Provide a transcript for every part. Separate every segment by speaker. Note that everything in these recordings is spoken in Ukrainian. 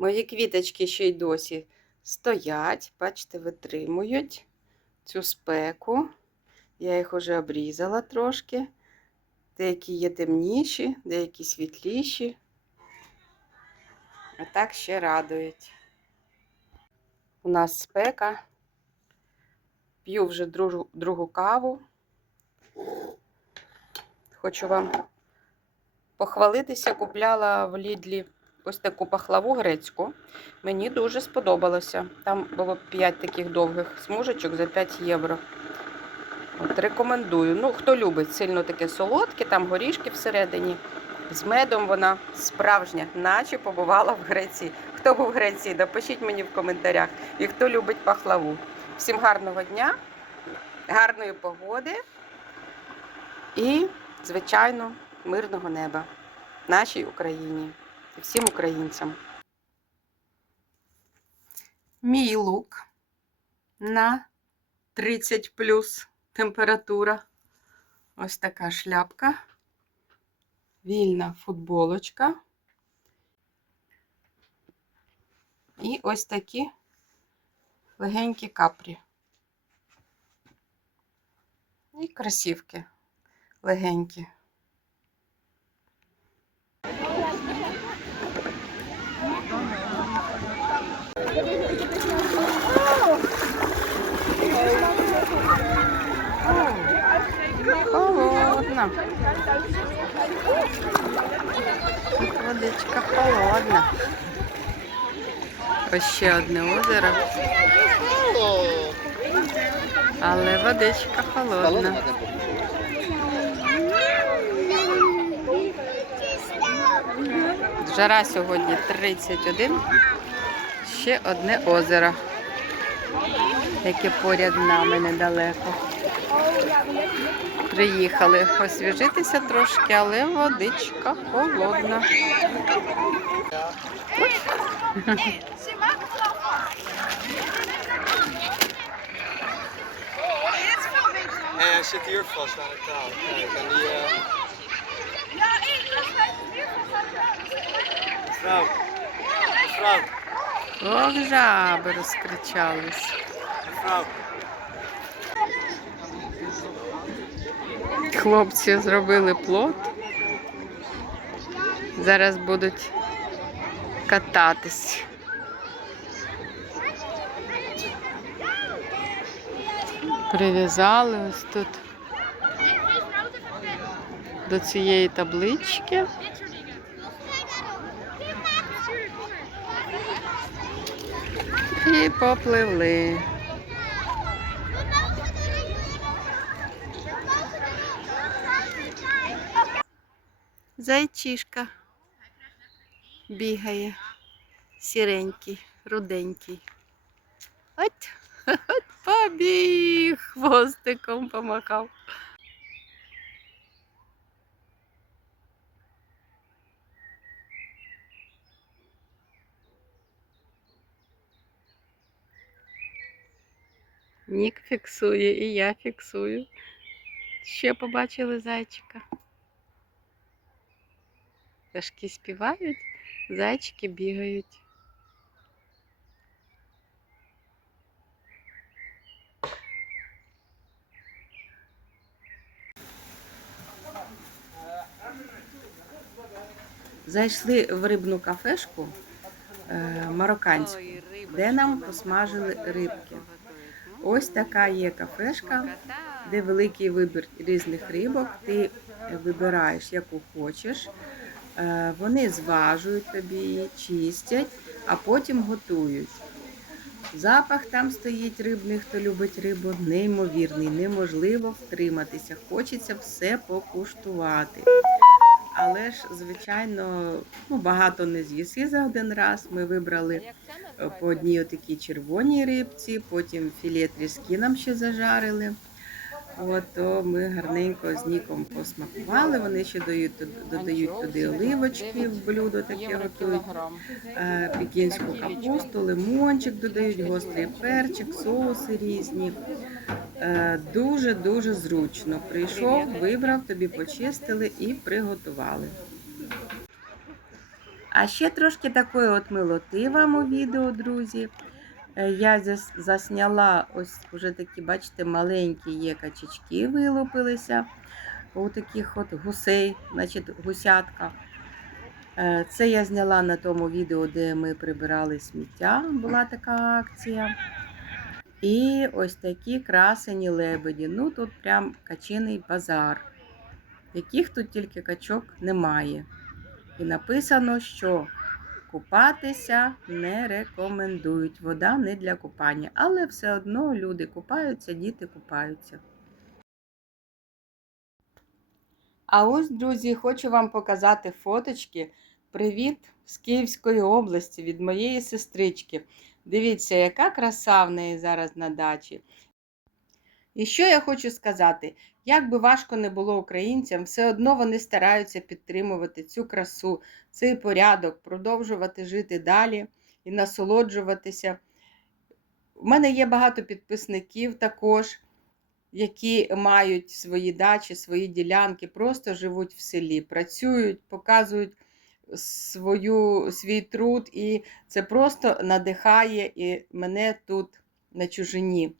Speaker 1: Мої квіточки ще й досі стоять, бачите, витримують цю спеку. Я їх уже обрізала трошки. Деякі є темніші, деякі світліші. А так ще радують. У нас спека. П'ю вже другу, другу каву. Хочу вам похвалитися. Купляла в Лідлі ось таку пахлаву грецьку. Мені дуже сподобалося. Там було 5 таких довгих смужечок за 5 євро. От рекомендую. Ну, хто любить сильно таке солодке, там горішки всередині. З медом вона справжня, наче побувала в Греції. Хто був в Греції, напишіть мені в коментарях. І хто любить пахлаву. Всім гарного дня, гарної погоди і, звичайно, мирного неба нашій Україні і всім українцям. Мій лук на 30 плюс температура. Ось така шляпка, вільна футболочка. І ось такі легенькі капрі. І кросівки легенькі. Холодно. Тут водичка холодна. Ось ще одне озеро. Але водичка холодна. Жара сьогодні 31. Ще одне озеро, яке поряд нами недалеко. Приїхали освіжитися трошки, але водичка холодна.
Speaker 2: Hij zit hier vast aan het touw. Kijk, en die... Mevrouw. Mevrouw.
Speaker 1: Ох, жаби розкричались. Хлопці зробили плот. Зараз будуть кататись. Прив'язали ось тут до цієї таблички. І попливли. Зайчишка бігає, сіренький, руденький. От, от побіг, хвостиком помахав. Нік фіксує і я фіксую. Ще побачили зайчика. Пташки співають, зайчики бігають. Зайшли в рибну кафешку е, марокканську, де нам посмажили рибки. Ось така є кафешка, де великий вибір різних рибок. Ти вибираєш, яку хочеш. Е, Вони зважують тобі чистять, а потім готують. Запах там стоїть рибний, хто любить рибу, неймовірний, неможливо втриматися. Хочеться все покуштувати. Але ж, звичайно, ну, багато не з'їси за один раз. Ми вибрали е, по одній отакій червоній рибці, потім філе тріски нам ще зажарили. От, то ми гарненько з ніком посмакували. Вони ще дають, додають туди оливочки в блюдо, таке готують. Е, Пекінську капусту, лимончик додають, гострий перчик, соуси різні. Е, Дуже-дуже зручно. Прийшов, вибрав, тобі почистили і приготували. А ще трошки такої от милоти вам у відео, друзі. Е, Я засняла ось уже такі, бачите, маленькі є качечки вилупилися у таких от гусей, значить гусятка. Е, Це я зняла на тому відео, де ми прибирали сміття, була така акція. І ось такі красені лебеді. Ну тут прям качиний базар. Яких тут тільки качок немає. І написано, що купатися не рекомендують. Вода не для купання. Але все одно люди купаються, діти купаються. А ось, друзі, хочу вам показати фоточки. Привіт з Київської області від моєї сестрички. Дивіться, яка краса в неї зараз на дачі. І що я хочу сказати: як би важко не було українцям, все одно вони стараються підтримувати цю красу, цей порядок, продовжувати жити далі і насолоджуватися. У мене є багато підписників також, які мають свої дачі, свої ділянки, просто живуть в селі, працюють, показують свою, свій труд, і це просто надихає і мене тут на чужині.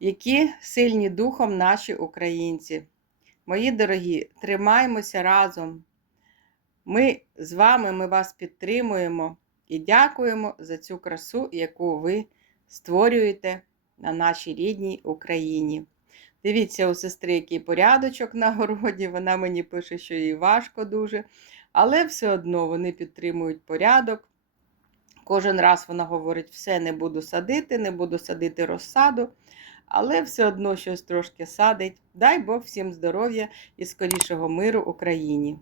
Speaker 1: Які сильні духом наші українці. Мої дорогі, тримаймося разом. Ми з вами, ми вас підтримуємо і дякуємо за цю красу, яку ви створюєте на нашій рідній Україні. Дивіться у сестри, який порядочок на городі. Вона мені пише, що їй важко дуже, але все одно вони підтримують порядок. Кожен раз вона говорить: все, не буду садити, не буду садити розсаду, але все одно щось трошки садить. Дай Бог всім здоров'я і скорішого миру Україні.